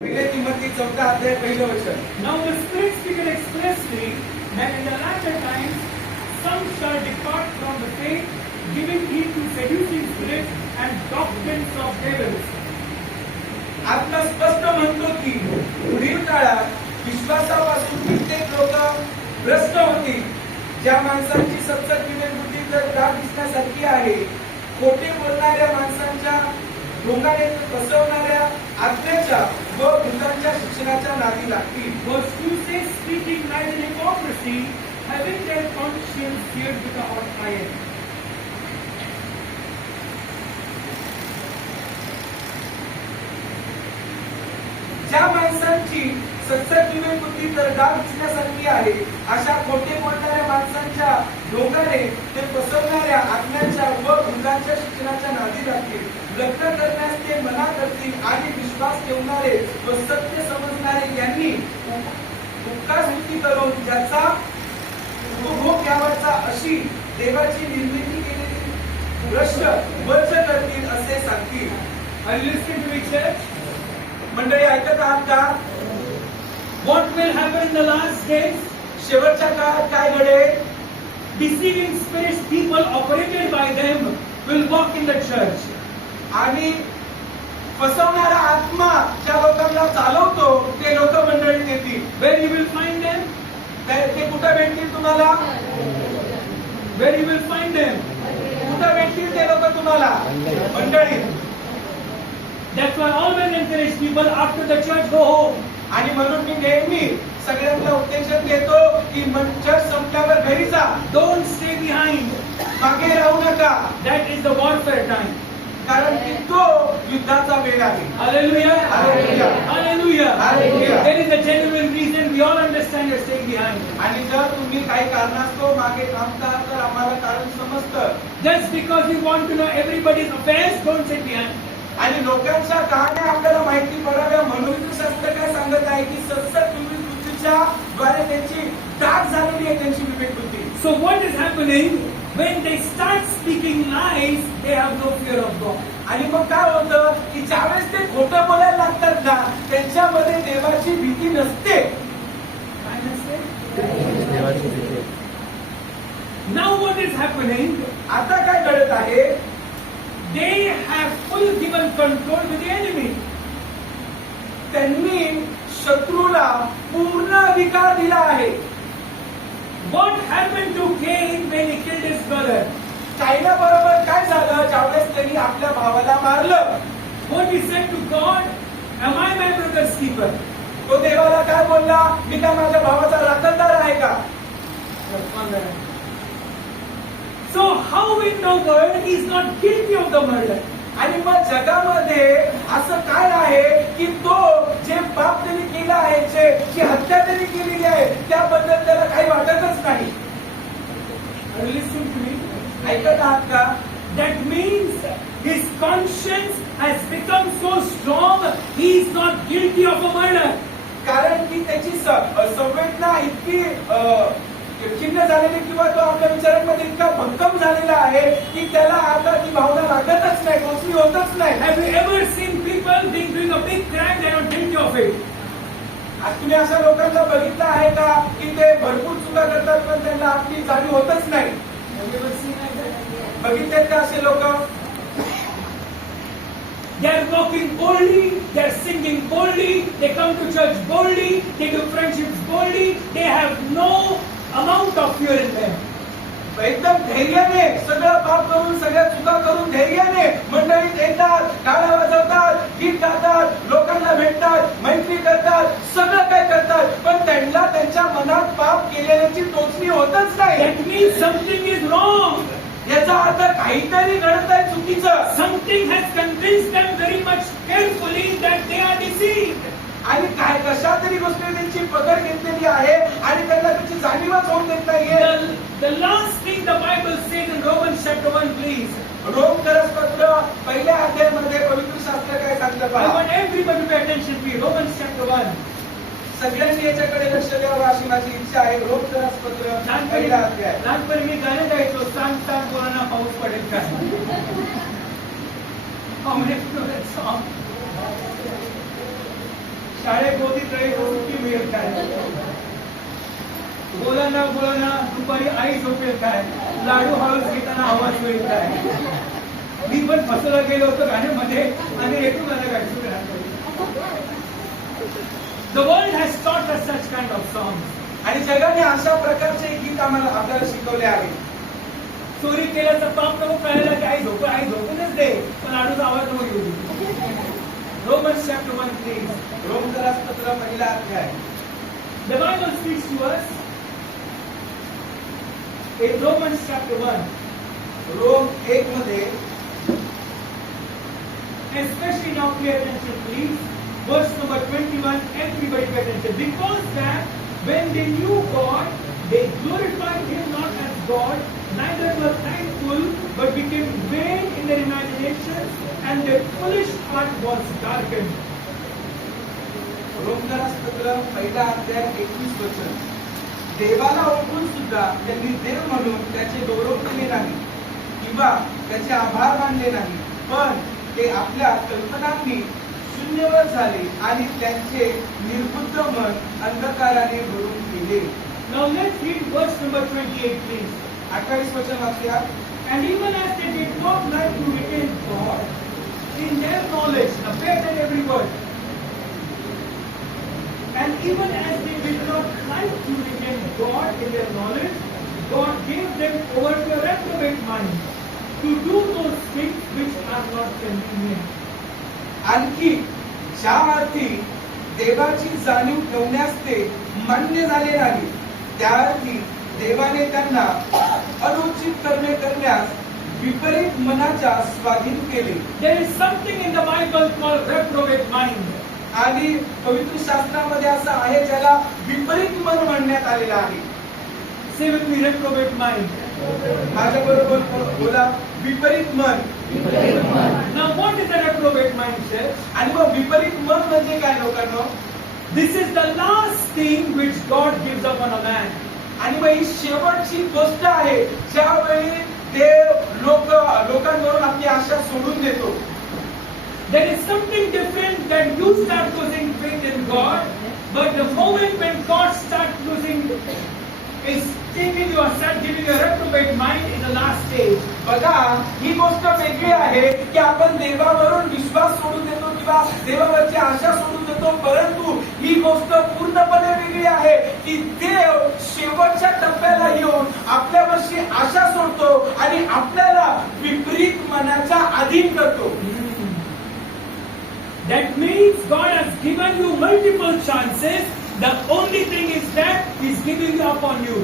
Now the Spirit speaketh expressly that in the latter times some shall depart from the faith, giving heed to seducing spirits and doctrines of devils. आत्मा स्पष्ट म्हणतो की पुढील काळात विश्वासापासून कित्येक लोक भ्रष्ट होतील, ज्या माणसांची सतत विवेकबुद्धी तर दाट दिसण्यासारखी आहे, खोटे बोलणाऱ्या माणसांच्या ढोंगाने फसवणाऱ्या आज्ञेच्या व भूतांच्या शिक्षणाच्या नादी लागतील. Verse 2 says, speaking lies in hypocrisy, having their conscience seared with a hot iron. ज्या माणसांची सतत विवेकबुद्धी तर दाट दिसण्यासारखी आहे, अशा खोटे बोलणाऱ्या माणसांच्या ढोंगाने ते फसवणाऱ्या आज्ञांच्या व भूतांच्या शिक्षणाच्या नादी लागतील. लग्न करण्यास ते मना करतील आणि विश्वास ठेवणारे व सत्य समजणारे यांनी उपकारस्तुती करून ज्याचा उपभोग घ्यावाचा अशी देवाची निर्मिती केलेली भ्रष्ट वर्ज करतील असे सांगतील. Are you listening to me, church? मंडळी ऐकत आहात का? What will happen in the last days? शेवटच्या काळात काय घडेल? Deceiving spirits, people operated by them, will walk in the church. आणि फसवणारा आत्मा ज्या लोकांना चालवतो ते लोक मंडळीत येतील. Where you will find them? ते कुठं भेटतील तुम्हाला? Where you will find them? कुठं भेटतील ते लोक तुम्हाला? मंडळीत. That's why I always encourage people after the church go home. आणि म्हणून मी नेहमी सगळ्यांना उपदेशन देतो की चर्च संपल्यावर घरी जा. Don't stay behind. मागे राहू नका. That is the warfare time. कारण की तो युद्धाचा वेळ आहे. Hallelujah. Hallelujah. Hallelujah. Hallelujah. There is a genuine reason. We all understand you're staying behind. आणि जर तुम्ही काही कारणास्तव मागे थांबता तर आम्हाला कारण समजतं. Just because you want to know everybody's affairs, don't sit behind. आणि लोकांच्या कहाण्या आपल्याला माहिती पडाव्या म्हणून शास्त्र काय सांगत आहे की सतत विवेकबुद्धीच्या द्वारे त्यांची दाट झालेली आहे त्यांची विवेकबुद्धी. So what is happening when they start speaking lies? They have no fear of God. आणि मग काय होतं की ज्यावेळेस ते खोटं बोलायला लागतात ना, त्यांच्यामध्ये देवाची भीती नसते. काय नसते? Now what is happening? आता काय घडत आहे? They have full given control to the enemy. त्यांनी शत्रूला पूर्ण अधिकार दिला आहे. What happened to Cain when he killed his brother? कायना बरोबर काय झालं ज्यावेळेस त्यांनी आपल्या भावाला मारलं? What he said to God, am I my brother's keeper? तो देवाला काय बोलला? मी काय माझ्या भावाचा राखणदार आहे का? So how in the world he is not guilty of the murder? आणि मग जगामध्ये असं काय आहे की तो जे पाप त्यांनी केलं आहे, जी हत्या त्यांनी केलेली आहे, त्याबद्दल त्याला काही वाटतच नाही. Are you listening to me? ऐकत आहात का? That means his conscience has become so strong, he is not guilty of a murder. कारण की त्याची संवेदना इतकी खिन्न झालेली किंवा तो आपल्या विचारांमध्ये इतका भक्कम झालेला आहे की त्याला आता ती भावना लागतच नाही, कोसली होतच नाही. Have you ever seen people being doing a big crime, they are not guilty of it? आज तुम्ही अशा लोकांना बघितलं आहे का की ते भरपूर चुका करतात पण त्यांना आपली जाणीव होतच नाही? Have you ever seen like that? बघितलेत का असे लोक? They are walking boldly, they are singing boldly, they come to church boldly, they do friendships boldly, they have no amount of fear in them. एकदम धैर्याने सगळं पाप करून सगळ्या चुका करून धैर्याने मंडळीत येतात, टाळ्या वाजवतात, गीत गातात, लोकांना भेटतात, मैत्री करतात, सगळं काय करतात, पण त्यांना त्यांच्या मनात पाप केलेल्याची टोचणी होतच नाही. That means something is wrong. याचा अर्थ काहीतरी घडत आहे चुकीचं. Something has convinced them very much carefully that they are deceived. आणि काय कशा तरी गोष्टी त्यांची पकड घेतलेली आहे आणि त्यांना त्याची जाणीवच होऊन देत नाहीये. The last thing the Bible says in Romans chapter 1, please. रोमकरपत्र पहिल्या अध्यायामध्ये पवित्र शास्त्र काय सांगतं I पहा. want everybody to pay attention to it. Romans chapter 1. सगळ्यांनी याच्याकडे लक्ष द्यावं अशी माझी इच्छा आहे. रोमकरपत्र पहिला अध्याय. लहानपणी मी गाणं गायचो, सांग सांग कोणाला पाऊस पडेल का? How many of you know that song? शाळेत होती तरी सुट्टी मिळेल काय? बोलाना दुपारी आई झोपेल काय? लाडू हळूच घेताना आवाज मिळेल काय? मी पण फसला गेलो होतो गाण्यामध्ये आणि एकूण मला काय The world has taught us such kind of songs. आणि जगाने अशा प्रकारचे गीत आम्हाला आपल्याला शिकवले आहे. चोरी केल्याचा पाप नको कळायला की आई झोपूनच दे, पण लाडूचा आवाज नको घेऊ. Romans chapter 1 please. रोमकरासपत्र पहिला अध्याय. The Bible speaks to us in Romans chapter 1. Rome 1 मध्ये especially now pay attention please. Verse number 21, everybody pay attention. Because that when they knew God, they glorified Him not as God, neither were thankful, but became vain in their imaginations, and their foolish heart was darkened. रोमकरासपत्र पहिला अध्याय 21 वचन. देवाला ओळखून सुद्धा त्यांनी देव म्हणून त्याचे गौरव केले नाही किंवा त्याचे आभार मानले नाही, पण ते आपल्या कल्पनांनी शून्यवर झाले आणि त्यांचे निर्बुद्ध मन अंधकाराने भरून गेले. Now let's read verse number 28 please. 28 वचन वाचूया. And even as they did not like to retain God in their knowledge, now pay attention every word. And even as they did not like to retain God in their knowledge, God gave them over to a reprobate mind to do those things which are not convenient. आणखी ज्या अर्थी देवाची जाणीव ठेवण्यास ते मान्य झाले नाही, त्या अर्थी देवाने त्यांना अनुचित कर्मे करण्यास विपरीत मनाच्या स्वाधीन केले. There is something in the Bible called reprobate mind. आणि पवित्र शास्त्रामध्ये असं आहे ज्याला विपरीत मन म्हणण्यात आलेलं आहे. Say with me, reprobate mind. माझ्या बरोबर बोला, विपरीत मन. Now what is a reprobate mind, sir? आणि मग विपरीत मन म्हणजे काय लोकांनो? This is the last thing which God gives up on a man. आणि मग ही शेवटची गोष्ट आहे ज्यावेळी देव लोकांवरून आपली आशा सोडून देतो. There is something different that you start losing faith in God, but the moment when God starts losing is giving you a reprobate mind in the last stage. बघा, ही गोष्ट वेगळी आहे की आपण देवावरून विश्वास सोडून देतो किंवा देवावरची आशा सोडून देतो, परंतु ही गोष्ट पूर्णपणे वेगळी आहे की देव शेवटच्या टप्प्याला येऊन आपल्यावरची आशा सोडतो आणि आपल्याला विपरीत मनाच्या अधीन करतो. That means God has given you multiple chances. The only thing is that He's giving up on you.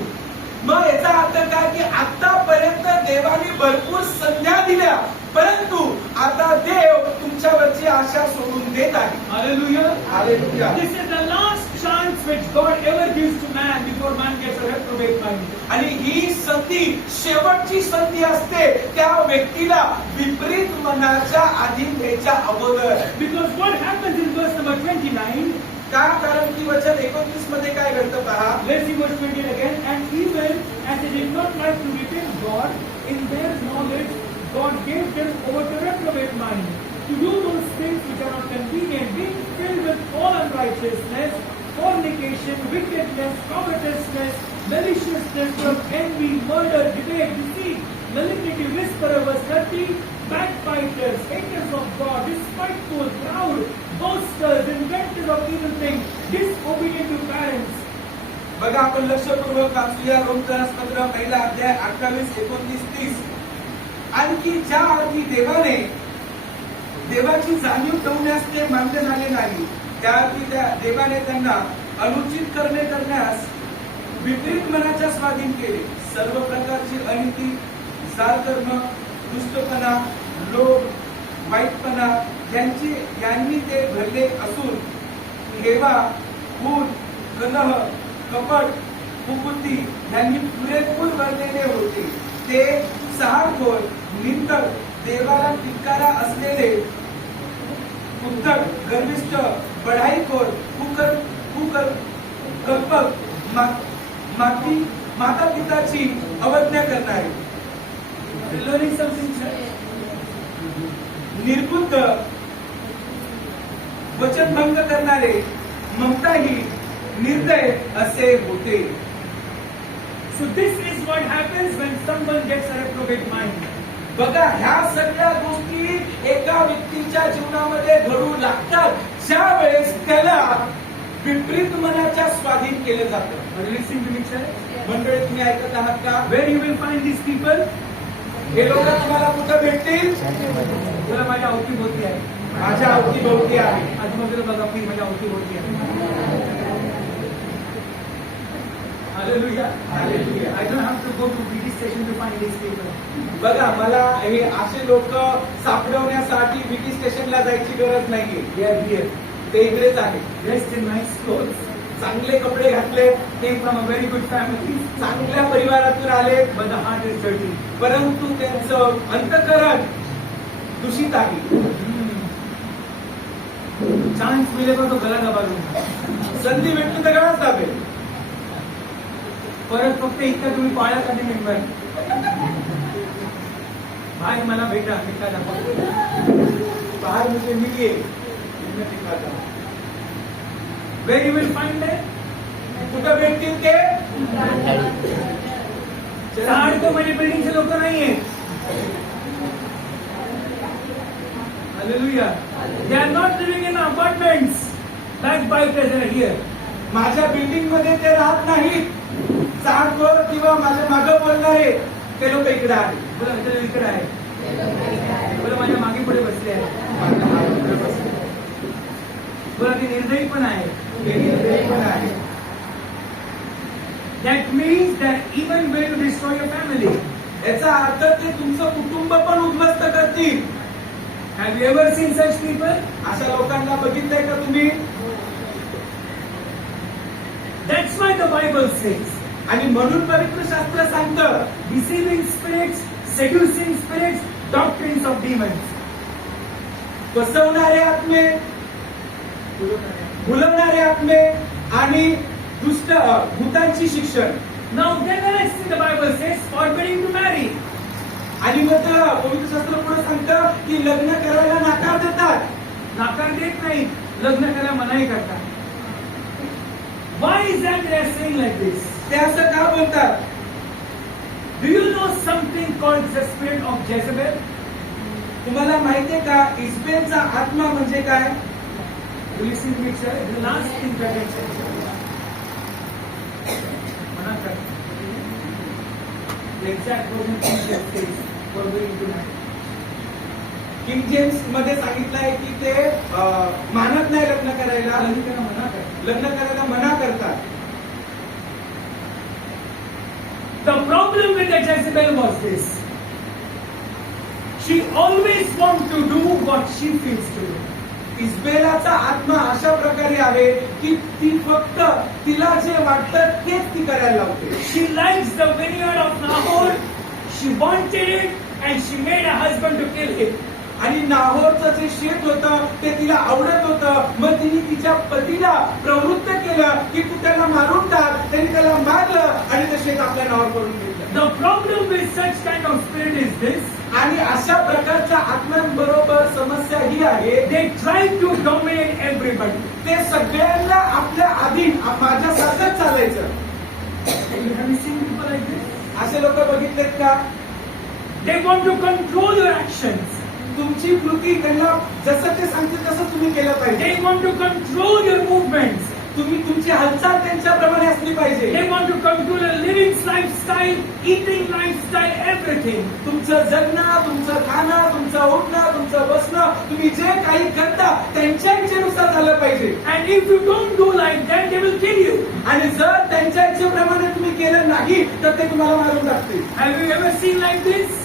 मग याचा अर्थ काय की आतापर्यंत देवाने भरपूर संध्या दिल्या, परंतु आता देव तुमच्यावरची आशा सोडून देत आहे. Hallelujah. Hallelujah. This is the last chance which God ever gives to man before man gets a reprobate mind. आणि ही संधी शेवटची संधी असते त्या व्यक्तीला विपरीत मनाच्या अधीन घ्यायच्या अगोदर. Because what happens in verse number 29? का? कारण की वचन 29 मध्ये काय घडतं पहा. Let's see verse 20 again. And even as they did not like to retain God in their knowledge, God gave them over to reprobate mind to do those things which are not convenient, being filled with all unrighteousness, fornication, wickedness, covetousness, maliciousness, from envy, murder, debate, deceit, malignity, whisperer, verse 30, backbiters, haters of God, despiteful, proud, boasters, inventors of evil things, disobedient to parents. बघा, आपण लक्षपूर्वक वाचूया रोमकरासपत्र पहिला अध्याय 28, 29, 30. आणखी ज्या अर्थी देवाने देवाची जाणीव ठेवण्यास ते मान्य झाले नाही, त्या अर्थी त्या देवाने त्यांना अनुचित कर्मे करण्यास विपरीत मनाच्या स्वाधीन केले. सर्व प्रकारची अनिती, जारकर्म, दुष्टपणा, लोभ, वाईटपणा यांनी ते भरले असून हेवा, खून, कलह, कपट, कुबुद्धी यांनी पुरेपूर भरलेले होते. ते सहारखोर, निंदक, देवाला धिक्कारा असलेले, उद्धट, गर्विष्ठ, बढाईखोर, कल्पक, माता पिताची अवज्ञा करणारे, निर्बुद्ध, वचनभंग करणारे, ममताही निर्दय असे होते. So this is what happens when someone gets a reprobate mind. बघा, ह्या सगळ्या गोष्टी एका व्यक्तीच्या जीवनामध्ये घडू लागतात ज्या वेळेस त्याला विपरीत मनाच्या स्वाधीन केलं जातं. Are you listening to me, church? मंडळी, तुम्ही ऐकत आहात का? Where you will find these people? हे लोक तुम्हाला कुठं भेटतील? तुला माझ्या अवतीभोवती आहे. माझ्या अवतीभोवती आहे. आजूबाजूला बघा, प्लीज, माझ्या अवतीभोवती आहे. Hallelujah. Hallelujah. I don't have to go to BT station to find these people. बघा, मला हे असे लोक सापडवण्यासाठी बीटी स्टेशनला जायची गरज नाहीये. They are here, ते इकडेच आहे. dressed in nice clothes. चांगले कपडे घातले, Came from a very good family, चांगल्या परिवारातून आले, but the heart is dirty. परंतु त्यांचं अंतःकरण दूषित आहे. चान्स मिळेल तो गला दबा लूंगा. संधी भेटली तर गळाच दाबेल. परत फक्त इतका तुम्ही पाळत आणि मेंबर बाहेर मला भेटा, मी काय दाखवतो. बाहर मुझे मिलिए, मैं दिखाता हूं. Where you will find them? कुठं भेटतील ते? चार तो म्हणजे बिल्डिंगचे लोक नाहीये. Hallelujah. They are not living in apartments. Backbiters are here. माझ्या बिल्डिंग मध्ये ते राहत नाहीत. चारकोर किंवा माझ्या मागं बोलणारे ते लोक इकडे आहेत. बोला मित्र इकडे आहे. बोला माझ्या मागे पुढे बसले आहे. बोला ते निर्दयी पण आहे. हे निर्दयी पण आहे. That means that even when you destroy your family, याचा अर्थ ते तुमचं कुटुंब पण उद्ध्वस्त करतील. have you ever seen such people? अशा लोकांना बघितलंय का तुम्ही? That's why the Bible says, आणि म्हणून पवित्र शास्त्र सांगतं, deceiving spirits, seducing spirits, doctrines of demons. फसवणारे आत्मे, भुलवणारे आत्मे आणि दुष्ट भूतांची शिक्षण. Now then the next thing the Bible says, forbidding to marry. आणि मग पवित्र शास्त्र पुढे सांगतं की लग्न करायला नकार देतात. नाकार देत नाही, लग्न करायला मनाई करतात. Why is that they are saying like this? ते असं का बोलतात? Do you know something called the spirit of Jezebel? तुम्हाला माहितीये का इस्बेलचा आत्मा म्हणजे काय? You listen to me, sir. The last thing that I said. मना कर. The exact version says, forbidding to marry. King James मध्ये सांगितलंय की ते मानत नाही लग्न करायला, लग्न करायला मना कर. लग्न करायला मना करतात. The problem with the Jezebel was this. She always wants to do what she feels to do. इस्बेलाचा आत्मा अशा प्रकारे आहे की ती फक्त तिला जे वाटतं तेच ती करायला लावते. She likes the vineyard of Nahor. She wanted it and she made her husband to kill him. आणि नाहोरचं जे शेत होतं ते तिला आवडत होतं. मग तिने तिच्या पतीला प्रवृत्त केलं की तू त्याला मारून टाक. त्यांनी त्याला मारलं आणि ते शेत आपल्या नावावर करून घेतलं. The problem with such kind of spirit is this. आणि अशा प्रकारच्या आत्म्यांबरोबर समस्या ही आहे, They try to dominate everybody. ते सगळ्यांना आपल्या अधीन माझ्यासारखंच चालायचं. Have you seen people like this? असे लोक बघितलेत का? They want to control your actions. तुमची कृती त्यांना जसं ते सांगतील तसं तुम्ही केलं पाहिजे. They want to control your movements. तुम्ही तुमची हालचाल त्यांच्याप्रमाणे असली पाहिजे. They want to control your living lifestyle, eating lifestyle, everything. तुमचं जगणं, तुमचं खाणं, तुमचं उठणं, तुमचं बसणं, तुम्ही जे काही करता त्यांच्या इच्छेनुसार झालं पाहिजे. And if you don't do like that, they will kill you. आणि जर त्यांच्या इच्छेप्रमाणे तुम्ही केलं नाही तर ते तुम्हाला मारून टाकतील. Have you ever seen like this?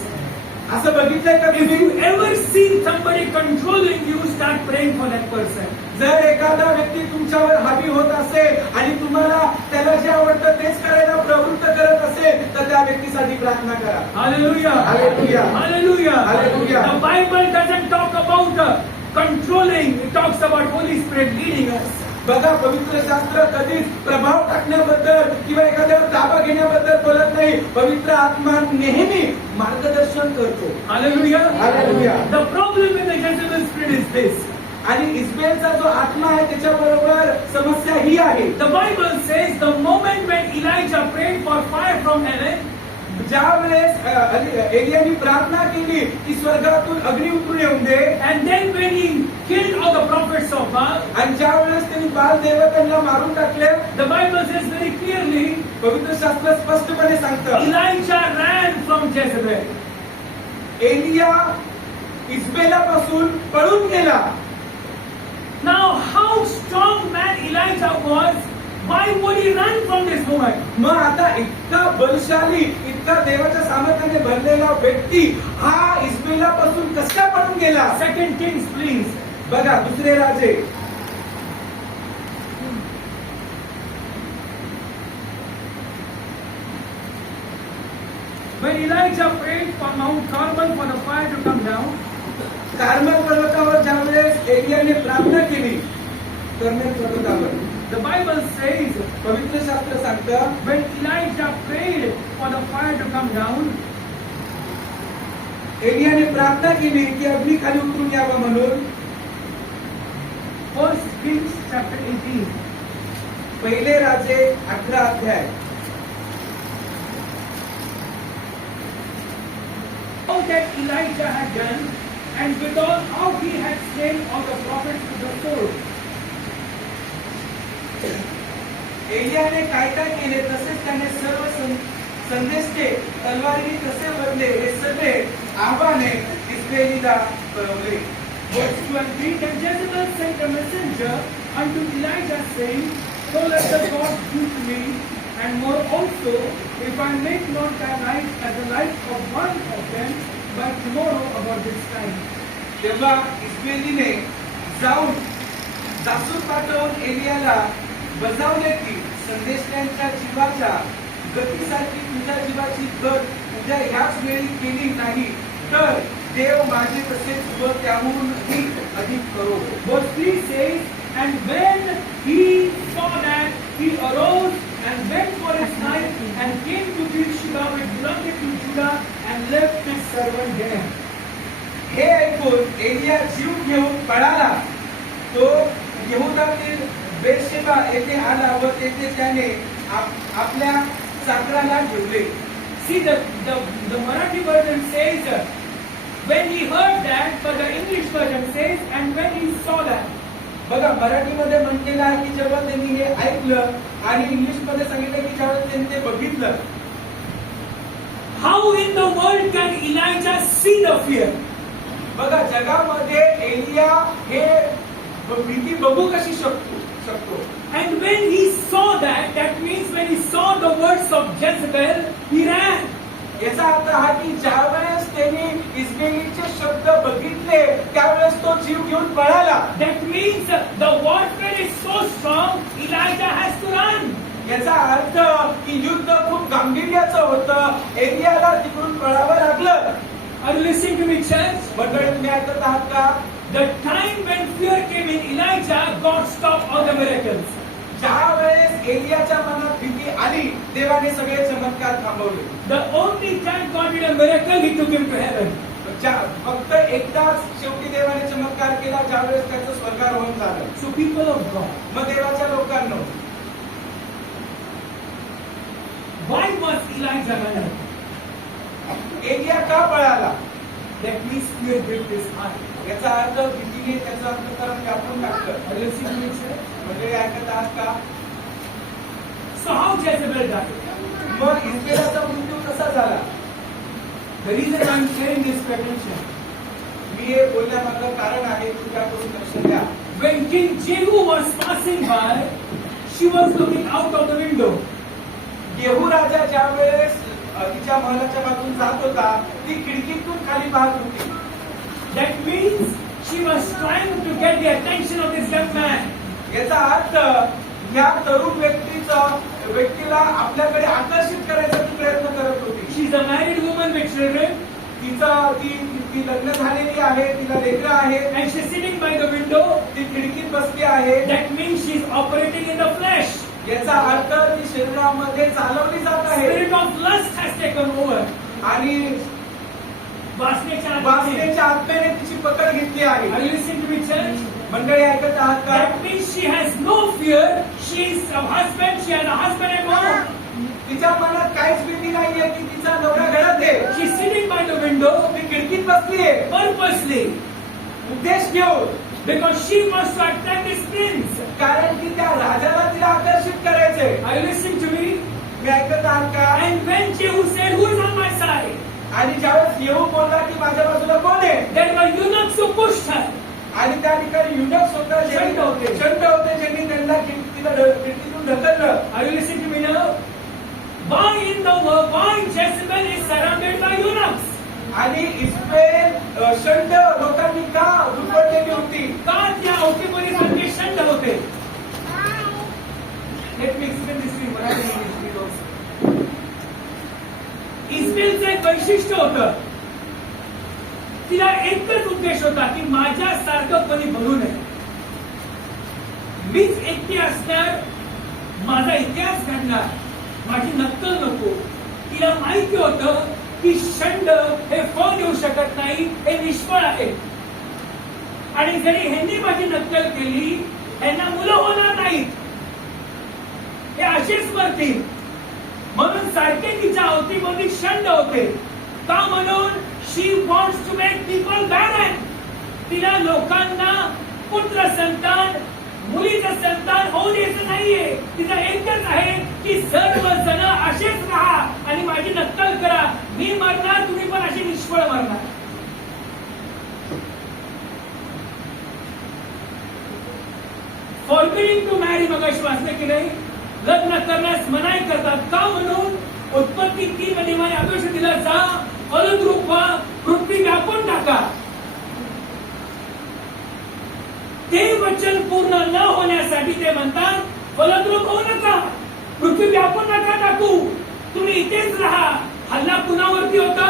असं बघितलंय का If तुम्ही? you ever seen somebody controlling you, start praying for that person. जर एखादा व्यक्ती तुमच्यावर हावी होत असेल आणि तुम्हाला त्याला जे आवडतं तेच करायला प्रवृत्त करत असेल तर त्या व्यक्तीसाठी प्रार्थना करा. Hallelujah. Hallelujah. Hallelujah. Hallelujah. The Bible doesn't talk about controlling. It talks about Holy Spirit leading us. बघा, पवित्र शास्त्र कधीच प्रभाव टाकण्याबद्दल किंवा एखाद्यावर ताबा घेण्याबद्दल बोलत नाही. पवित्र आत्मा नेहमी मार्गदर्शन करतो. Hallelujah. Hallelujah. The problem with the Jezebel spirit is this. आणि इस्बेलचा जो आत्मा आहे त्याच्याबरोबर समस्या घडी आहे. The Bible says the moment when Elijah prayed for fire from heaven, ज्या वेळेस एलियाने प्रार्थना केली की स्वर्गातून अग्नी उतरून येऊन दे, and then when he killed all the prophets of Baal, आणि ज्या वेळेस त्यांनी बाल देवतांना मारून टाकले, the Bible says very clearly, पवित्र शास्त्र स्पष्टपणे सांगतं Elijah ran from Jezebel. Elia इस्बेलापासून पळून गेला. Now, how strong man Elijah was, why would he run from this woman? मग आता इतका बलशाली, इतका देवाच्या सामर्थ्याने भरलेला व्यक्ती हा इस्बेलापासून कसा पळून गेला? Second Kings, please. बघा दुसरे राजे When Elijah prayed for Mount Carmel for the fire to come down, Carmel पर्वतावर ज्या वेळेस एलियाने प्रार्थना केली, कार्मेल पर्वतावर the Bible says, पवित्र शास्त्र सांगतं when Elijah prayed for the fire to come down, एलियाने प्रार्थना केली की अग्नी खाली उतरून यावं म्हणून. First Kings chapter 18. पहिले राजे 18 अध्याय. All that Elijah had done, and withal how he had slain all the prophets with the sword. एलियाने काय काय केले तसेच त्याने सर्व संदेष्टे तलवारीने कसे वरले हे सगळे आव्हाने इस्रायलीला कळवले. Verse 12. Then Jezebel sent a messenger unto Elijah, saying, So let the God do to me, and more also, if I make not thy life as the life of one of them by tomorrow about this time. तेव्हा इस्रायलीने जाऊन जासूस पाठवून एलियाला बजावले की संदेशांच्या जीवाच्या गतीसारखी तुझ्या जीवाची गत तुझ्या ह्याच वेळी केली नाही तर देव माझे तसेच व त्याहूनही अधिक करो. Verse 3 says, And when he saw that, he arose and went for his life and came to Beersheba which belonged to Judah and left his servant there. हे ऐकून एलिया जीव घेऊन पळाला. तो यहुदातील बेरशेबा येथे आला व तेथे त्याने आपल्या चाकराला ठेवले. See, the Marathi version says, when he heard that, but the English version says, and when he saw that. बघा मराठीमध्ये म्हटलेलं आहे की जेव्हा त्यांनी हे ऐकलं आणि इंग्लिश मध्ये सांगितलं की जेव्हा त्यांनी ते बघितलं. How in the world can Elijah see the fear? बघा जगामध्ये एलिया हे भीती बघू कशी शकतो. And when he saw that, that means when he saw the words of Jezebel, he ran. याचा अर्थ हा की ज्यावेळेस त्यांनी इस्रायलीचे शब्द बघितले त्यावेळेस तो जीव घेऊन पळाला. That means the warfare is so strong, Elijah has to run. याचा अर्थ की युद्ध खूप गांभीर्याचं होतं, एलियाला तिकडून पळावं लागलं. Are you listening to me, church? मंडळी तुम्ही ऐकत आहात का? The time when fear came in Elijah, God stopped all the miracles. ज्या वेळेस एलियाच्या मनात भीती आली देवाने सगळे चमत्कार थांबवले. The only time God did a miracle, he took him to heaven. फक्त एकदाच शेवटी देवाने चमत्कार केला ज्यावेळेस त्याचं स्वर्गारोहण झालं. So people of God, मग देवाच्या लोकांनो why must Elijah run away? Elia का पळाला? That means fear gripped his heart. याचा अर्थ भीतीने त्याचं अंतःकरण व्यापून टाकलं. Are you listening to me, church? म्हणजे ऐकत आहात का? So how Jezebel died? मग इस्रायलाचा मृत्यू कसा झाला? The reason I am sharing this attention. मी हे बोलण्यामागं कारण आहे, तुम्ही त्यापासून लक्ष द्या. When King Jehu was passing by, she was looking out of the window. येहू राजा ज्या वेळेस तिच्या महलाच्या बाजून जात होता ती खिडकीतून खाली पाहत होती. That means she was trying to get the attention of this young man. याचा अर्थ या तरुण व्यक्तीला आपल्याकडे आकर्षित करायचा ती प्रयत्न करत होती. She's a married woman with children. ती लग्न झालेली आहे, तिला लेकरं आहेत. And she's sitting by the window. ती खिडकीत बसली आहे. That means she's operating in the flesh. याचा अर्थ ती शरीरामध्ये चालवली जात आहे. Spirit of lust has taken over. आणि वासनेच्या आत्म्याने तिची पकड घेतली आहे. Are you listening to me, church? मंडळी ऐकत आहात का? That means she has no fear. She she's a husband, she has a husband at home. तिच्या मनात काहीच भीती नाहीये की तिचा नवरा घरात आहे. She's sitting by the window ती खिडकीत बसलीये purposely उद्देश घेऊन, because she wants to attract this prince. कारण की त्या राजाला तिला आकर्षित करायचंय. Are you listening to me? मी ऐकत आहात का? And when Jehu said, "Who is on my side?" आणि ज्यावेळेस येऊ बोलला की माझ्या बाजूला कोण आहे, There were eunuchs who pushed her. आणि त्या ठिकाणी युनक स्वतः शंट होते. शंट होते, ज्यांनी त्यांना खिडकीतून ढकललं. Are you listening to me now? Why in the world? Why Jezebel is surrounded by eunuchs? आणि इस्रायल शंट लोकांनी का दुर्बळलेली होती? का त्या अवतीभोवती शंट होते? Let me explain this in Marathi and English also. इस्रायलचं एक वैशिष्ट्य होतं. तिला एकच उद्देश होता की माझ्यासारखं कोणी बनू नये. मीच एकटी असणार, माझा इतिहास घडणार, माझी नक्कल नको. तिला माहिती होतं की षंड हे फळ देऊ शकत नाही, हे निष्फळ आहे. आणि जरी ह्यांनी माझी नक्कल केली, ह्यांना मुलं होणार नाहीत, हे असेच मरतील. म्हणून सारखे तिच्या अवतीभोवती षंड होते. का? म्हणून she wants to make people barren. तिला लोकांना पुत्र संतान, मुलीचं संतान होऊ द्यायचं नाहीये. तिचं एकच आहे की सर्व जण असेच राहा आणि माझी नक्कल करा. मी मरणार, तुम्ही पण अशी निष्फळ मरणार. फॉरबिडिंग टू मॅरी मगाशी वाचलं की नाही? लग्न करण्यास मनाई करतात. का? म्हणून उत्पत्ती 3 मध्ये मला आदेश दिला, जा फलद्रूप व्हा, पृथ्वी व्यापून टाका. ते वचन पूर्ण न होण्यासाठी ते म्हणतात फलद्रूप होऊ नका, पृथ्वी व्यापून नका टाकू, तुम्ही इथेच राहा. हल्ला कुणावरती होता?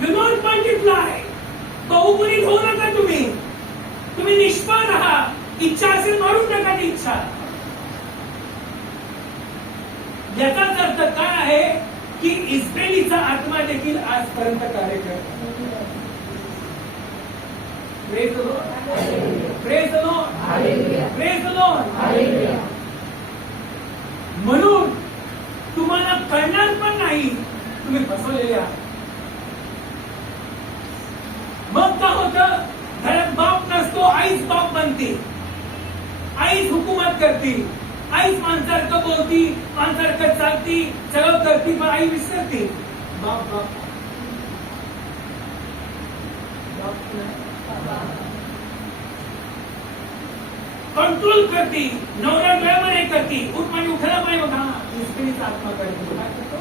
Do not multiply. बहुगुणित होऊ नका तुम्ही, तुम्ही निष्फळ राहा. इच्छा असेल मारून टाका ती इच्छा. याचाच अर्थ काय आहे की इस्रायलीचा आत्मा देखील आजपर्यंत कार्य करतो. Praise the Lord. Praise the Lord. Praise the Lord. म्हणून तुम्हाला कळणार पण नाही तुम्ही फसवलेले आहात. मग काय होतं? घरात बाप नसतो, आईच बाप बनते, आईच हुकूमत करते, आईच माणसारखं बोलती, माणसारखं चालती, सगळं करती, पण आई विसरते. बाप बाप कंट्रोल करती, नवरा वेळेवर हे करती, उठ म्हणजे उठायला पाहिजे बघा. स्त्रीचा आत्मा करतो. काय करतो?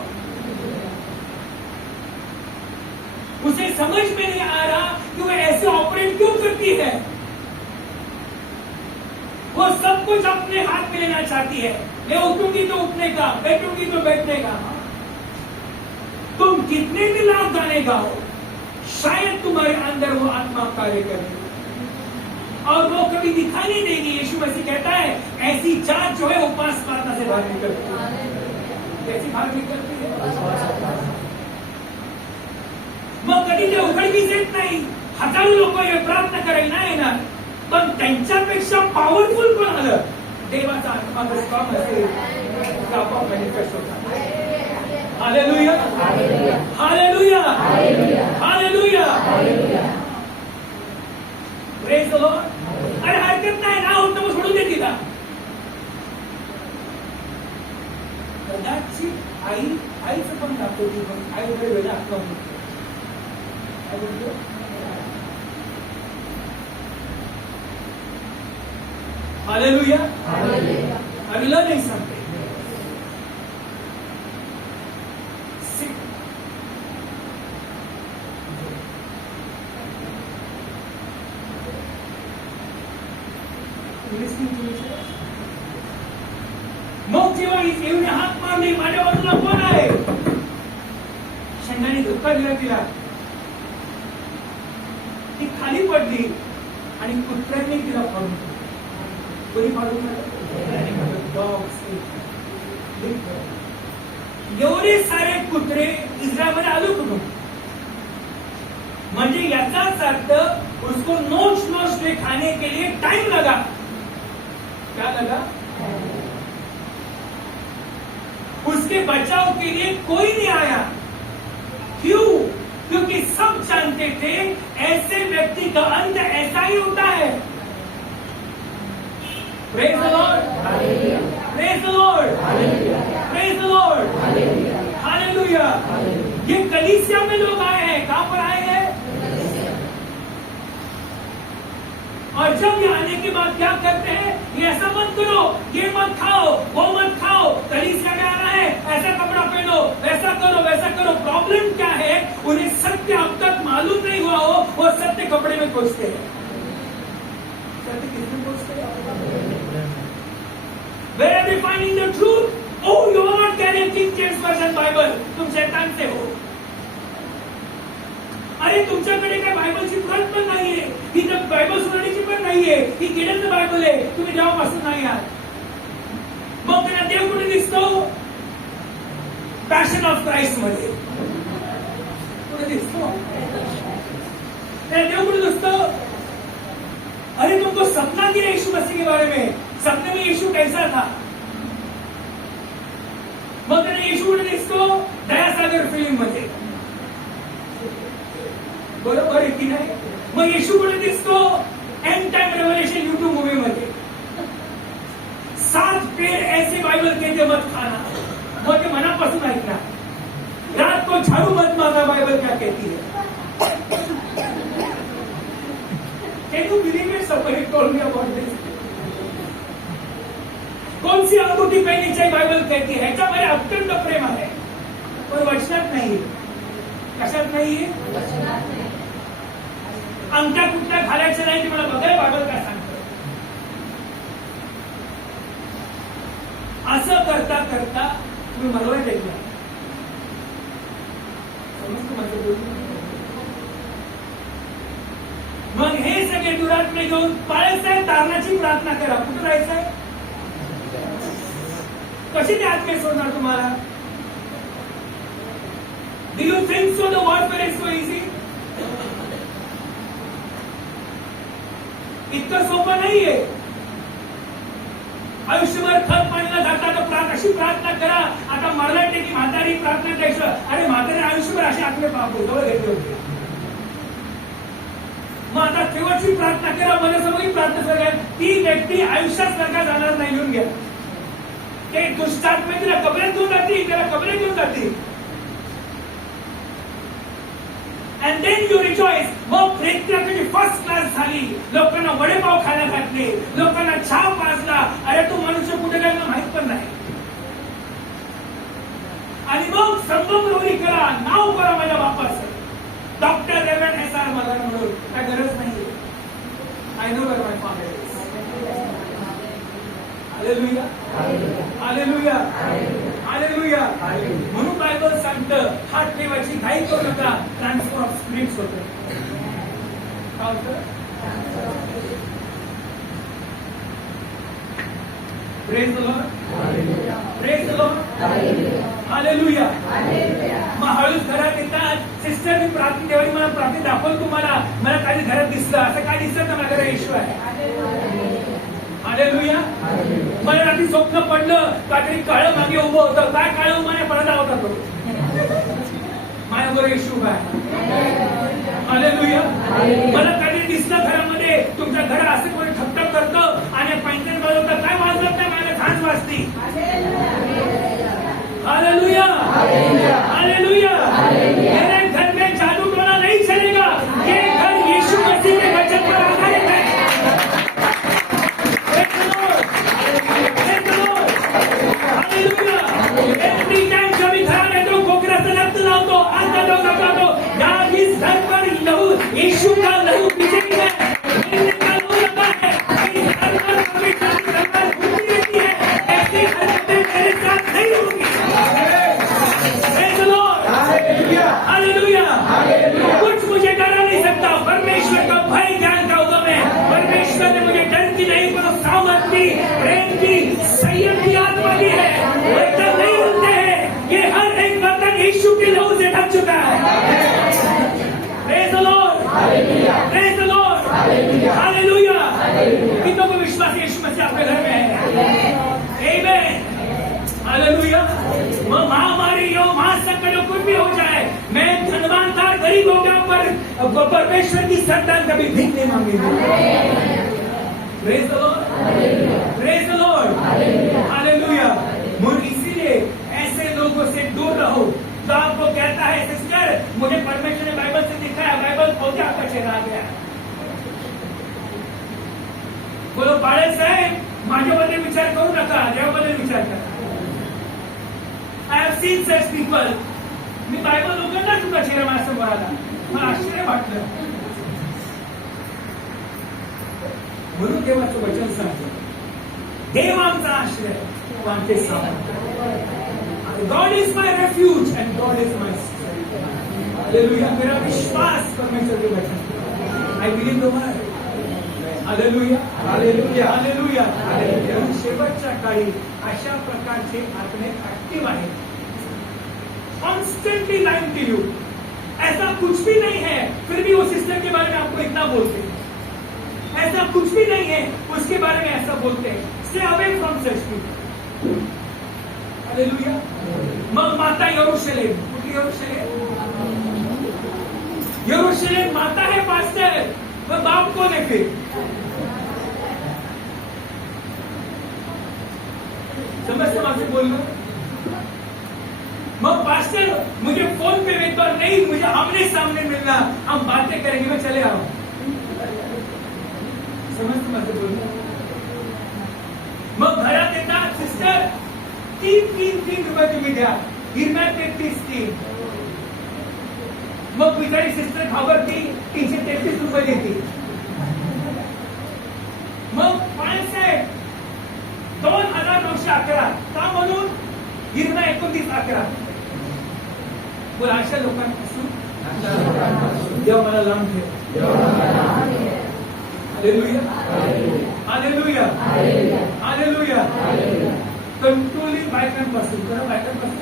उसे समझ में नहीं आ रहा कि वो ऐसे ऑपरेट क्यों करती है. वो सब कुछ अपने हाथ में लेना चाहती है. मैं उठूंगी तो उठने का, बैठूंगी तो बैठने का. तुम कितने भी लाभ गाने गाओ, शायद तुम्हारे अंदर वो आत्मा कार्य करे और वो कभी दिखाई नहीं देगी. यीशु मसीह कहता है ऐसी जात जो है उपवास प्रार्थना से बाहर निकलती है. कैसी बाहर निकलती है? मग कधी ते उघडकीस येत नाही. हजारो लोक प्रार्थना करायला नाही येणार, पण त्यांच्यापेक्षा पॉवरफुल कोण आलं? देवाचा आत्मा काम असेल मॅनिफेस्ट होता. Hallelujah, hallelujah, hallelujah. Praise the Lord. अरे हरकत नाही ना, होत मग सोडून दे तिला. कदाचित आईचं पण दाखवली, पण आई वगैरे वेगळा आत्मा होतो. Hallelujah. Hallelujah. Are you learning something? Listening to each other? मग जेव्हा येऊन हात मारले, माझ्या बाजूला कोण आहे? शेंगाने धक्का दिला तिला. ती खाली पडली आणि कुत्र्यांनी तिला फाडून. कोणी फाडून? एवढे सारे कुत्रे इस्रायलमध्ये आलो कुठून? म्हणजे याचाच अर्थ उसको नोच नोच के खाने के लिए टाइम लगा। क्या लगा? उसके बचाव के लिए कोई नहीं आया। क्यों? क्योंकि सब जानते थे ऐसे व्यक्ति का अंत ऐसा ही होता है। Praise the Lord. Praise the Lord. Praise the Lord. Hallelujah. ये कलीसिया में लोग आए हैं। कहां पर आए हैं? और जब ये आने के बाद क्या करते हैं? ये ऐसा मत करो, ये मत खाओ, वो मत खाओ, कलीसिया में आना है, ऐसा कपड़ा पहनो, ऐसा करो, वैसा करो। प्रॉब्लम क्या है? उन्हें सत्य अब तक मालूम नहीं हुआ हो, वो सत्य कपड़े में खोजते हैं। सत्य किसमें खोजते हैं? Where are they finding the truth? Oh, you are not carrying King James Version Bible. तुम शैतान से हो। अरे तुमच्याकडे काय बायबलची प्रत पण नाहीये, ही तर बायबल सोडण्याची पण नाहीये, ही किडनचं बायबल आहे, तुम्ही देवापासून नाही आहात। मग त्यांना देव कुठे दिसतो? पॅशन ऑफ क्राइस्ट मध्ये कुठे दिसतो? देव कुठे दिसतो? अरे तुमको सपना किया यीशु मसीह के बारे में, सपने में यीशु कैसा था? मग त्यांना यीशु कुठे दिसतो? दयासागर फिल्म मध्ये। बरोबर आहे की नाही? मग येशू कुठे दिसतो? End time revelation YouTube movie मध्ये। 7 पेड़ ऐसे बाइबल कहते मत खाना, मग ते मनापासून ऐकना। रात को झाड़ू मत मारना, बाइबल क्या कहती है? Can you believe it? Somebody told me about this. कौन सी अंगूठी पहननी चाहिए बाइबल कहती है? ह्याच्यामध्ये अत्यंत प्रेम आहे, पण वचनात नाही। कशात नाहीये? अंगठ्या कुठल्या घालायचं नाही ते मला बघाय बायबल काय सांगतं। असं करता करता तुम्ही मरवाय देखला। मग हे सगळे दुरात्मे घेऊन पाळायचंय, तारणाची प्रार्थना करा। कुठं राहायचंय? कशी ते आत्मे सोडणार तुम्हाला? Do you think so? The warfare is so easy? इतकं सोपं नाहीये। आयुष्यभर खत पाणीला जाता तर अशी प्रार्थना करा, आता मरणाटे की म्हातारी प्रार्थना करायचं। अरे म्हातारी आयुष्यभर अशी आत्मे पाहतो जवळ घेतले होते। मग आता केवळची प्रार्थना करा, मनसमोरी प्रार्थना करा, ती व्यक्ती आयुष्यात नका जाणार नाही। लिहून घ्या, ते दुष्टात्मे तिला कबऱ्यात घेऊन जातील, त्याला कबऱ्यात घेऊन जातील। And then you rejoice. मग प्रेत्याची फर्स्ट क्लास झाली, लोकांना वडेपाव खायला घातले, लोकांना चहा पाजला। अरे तो मनुष्य कुठे गेला माहित पण नाही। आणि मग संगमरवरी करा, नाव करा माझ्या बापाचं, डॉक्टर रेव्हरंड SR मला म्हणून। काय गरज नाहीये। I know where my father is. Hallelujah, hallelujah, hallelujah. म्हणून बायबल सांगतं हात ठेवायची घाई करू नका, ट्रान्सफर ऑफ स्पिरिट्स होतं। काय होतं? Praise the lord, praise the lord, hallelujah. मग हळूच घरात येतात, सिस्टर मी प्रार्थना देवानी मला प्रार्थना दाखवलं तुम्हाला, मला काही घरात दिसलं, असं काय दिसत ना माझ्या येशू आहे। हालेलुया। मला रात्री स्वप्न पडलं, काहीतरी काळं मागे उभं होतं। काय काळं? माझ्या पडदा होता तो, माझ्याबरोबर येशू आहे। हालेलुया। मला काहीतरी दिसलं घरामध्ये, तुमच्या घरात असं कोणी ठपठप करतं आणि पैंजण वाजवतं, काय वाजवत नाही, माझ्या झांज वाजती। Hallelujah, hallelujah. मेरे घर में जादू टोना नहीं चलेगा, ये घर यीशु मसीह के वचन पर आधारित है। एवरी टाइम जब घर में तो गोगरा से रक्त लाओ, अंदर लगाओ, यार इस घर पर लहू, यीशु का लहू बिछी है, का लहू लगा है, इस घर पर कभी कभी होती रहती है, ऐसी हरकतें मेरे साथ नहीं होंगी। Praise the Lord, hallelujah. कुछ मुझे डरा नहीं सकता, परमेश्वर का भय जानता हूँ मैं। परमेश्वर ने मुझे डर की नहीं, पर सामर्थ की, प्रेम की, संयम की आत्मा दी है। बर्तन नहीं होते हैं, ये हर एक बर्तन यीशु के लहू से ढक चुका है। Praise the Lord, praise the Lord। कितनों को विश्वास है यीशु मसीह आपके घर में है? आमीन। हालेलुया। वो महामारी हो, महासंकट हो, कुछ भी हो जाए, मैं धनवान था, गरीब हो गया, पर परमेश्वर की संतान कभी भीख नहीं मांगेगी। Praise the lord, praise the lord, hallelujah. इसीलिए ऐसे लोगों से दूर रहो। तो आपको कहता है सिस्टर, मुझे परमेश्वर ने बाइबल से दिखाया, बाइबल खोल के आपका चेहरा आ गया। बोलो बाळे साहेब, माझ्याबद्दल विचार करू नका, देवाबद्दल विचार करा। I have seen such people. Me Bible उघडला तुझा चेहरा माझ्यासमोर आला, मला आश्चर्य वाटलं. म्हणून देवाचं वचन सांगतो, देव आमचा आश्रय, आमचे सामर्थ्य. God is my refuge and God is my strength. Hallelujah. मेरा विश्वास परमेश्वर के वचन. I believe the word. Hallelujah, hallelujah, hallelujah, hallelujah. शेवटच्या काळी अशा प्रकारचे आत्मे ऍक्टिव्ह आहेत. Constantly line to you. ऐसा कुछ भी नहीं है, फिर भी वो सिस्टर के बारे में आपको इतना बोलते हैं. ऐसा कुछ भी नहीं है, उसके बारे में ऐसा बोलते हैं. Stay away from such people. Hallelujah. मग माता यरूशलेम, कुठली यरूशलेम? यरूशलेम माता है पास्टर, मग बाप कोण आहे फिर? समझते माझे बोलना? मग पास्टर मुझे फोन पे एक बार नहीं, मुझे आमने सामने मिलना, हम बातें करेंगे, मैं चले आओ. समझते माझे बोलना? मग घरात येतात सिस्टर, तीन रुपये तुम्ही द्या, गिरणार 33. मग बिचारी सिस्टर घाबरती, 333 रुपये देते. मग साहेब 2911 का म्हणून गिरणा 2911. बोला अशा लोकांपासून देव मला लांब ठेव. Hallelujah, hallelujah, hallelujah. कंट्रोलिंग बायकांपासून, बरं बायकांपासून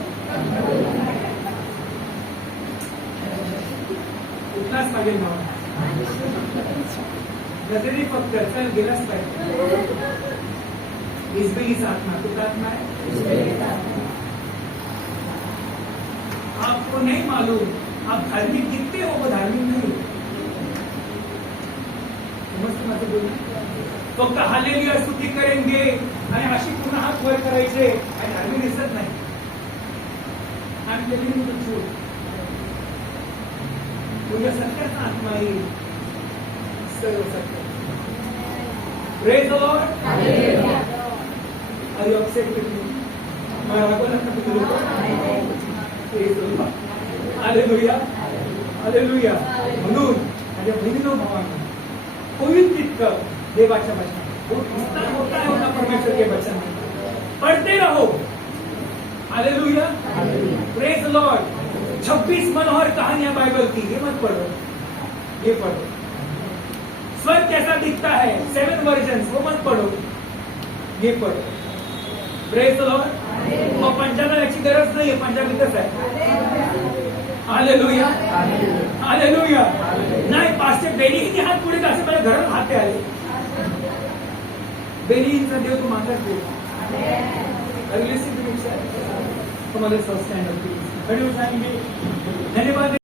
उठलाच पाहिजे ना. नजरेने फक्त चल गेलाच पाहिजे. इस आत्मा, कुछ आत्मा है आपको नहीं मालूम, आप धार्मिक दिखते हो, वो धार्मिक नहीं. समजते बोलून? फक्त हालेलुया स्तुती करेंगे आणि अशी पुन्हा हात वर करायचे आणि धार्मिक दिसत नाही. आणि तुझ्या सत्याचा आत्मा येईल सर्व सत्य. Praise the Lord. Are you upset with me? मैं रागवला का तुम्ही लोक? Praise the lord. Hallelujah, hallelujah. म्हणून माझ्या बहिणीनो भावांनो, होईल तितकं देवाच्या वचनात होता परमेश्वर के वचन में पढ़ते रहो. Hallelujah, praise the Lord. 26 Manohar कहानियां बाइबल की, ये मत पढ़ो, ये पढ़ो. स्वर्ग कैसा दिखता है, 7 वर्जन्स, वो मत पढ़ो, ये पढ़ो. Praise the Lord. और पंजाबी याची गरज नाही, पंजाबीतच आहे. Hallelujah, hallelujah. नाही पास्टर बेनीने हात पुढे असं मला घरात हाते आले. बेनीचा देव तो माझाच देव. तुम्हाला स्टँड अप धन्यवाद.